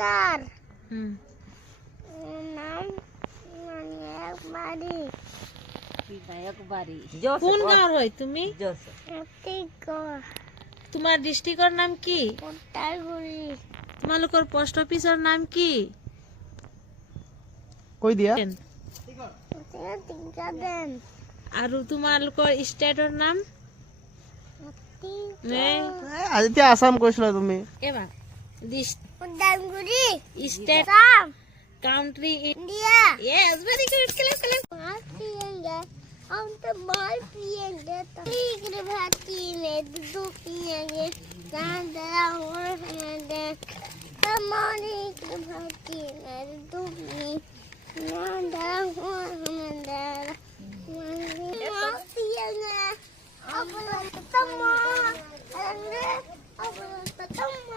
তার নাম কোন গাঁৱৰ হয় তুমি? তোমাৰ ডিষ্ট্ৰিক্টৰ নাম কি? তোমালোকৰ পোষ্ট অফিচৰ নাম কি? কৈ দিয়া। আৰু তোমালোকৰ ষ্টেটৰ নাম? এতিয়া আসাম কৈছিলা তুমি। এবাৰ Udanguri, state, Assam, country, India. yes, very good. Piyenga, on the ball piyenga. Tigre bhati mein du piyenga. Gandara horhande. Tamani tigre bhati mein du piyenga. Gandara horhande. Piyenga, apna tamma, ande, apna tamma.